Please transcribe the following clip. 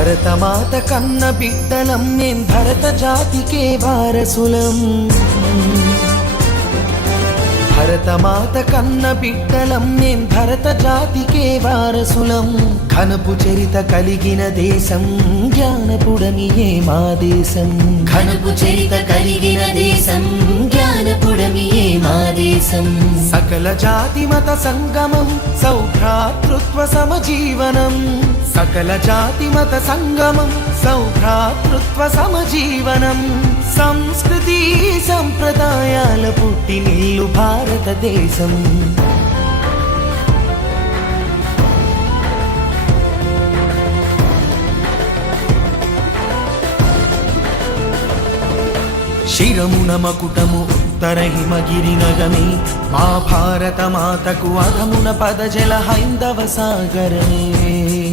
భరతమాత కన్న బిడ్డలం మేం భరత జాతికే వారసులం. భరతమాత కన్న బిడ్డలం మేం భరత జాతికే వారసులం. ఘనపు చరిత కలిగిన దేశం జ్ఞానపుడమియే మా దేశం. ఘనపు చరిత కలిగిన దేశం జ్ఞానపుడమియే మా దేశం. సకల జాతి మత సంగమం సౌభ్రాతృత్వ సమజీవనం. సకల జాతి మత సంగమం సౌభ్రాతృత్వ సమజీవనం. సంస్కృతి సంప్రదాయాల పుట్టినిల్లు భారతదేశం. శిరమున మకుటము ఉత్తర హిమగిరి నగమే మా భారత మాతకు అధమున పదజల హైందవ సాగరమే.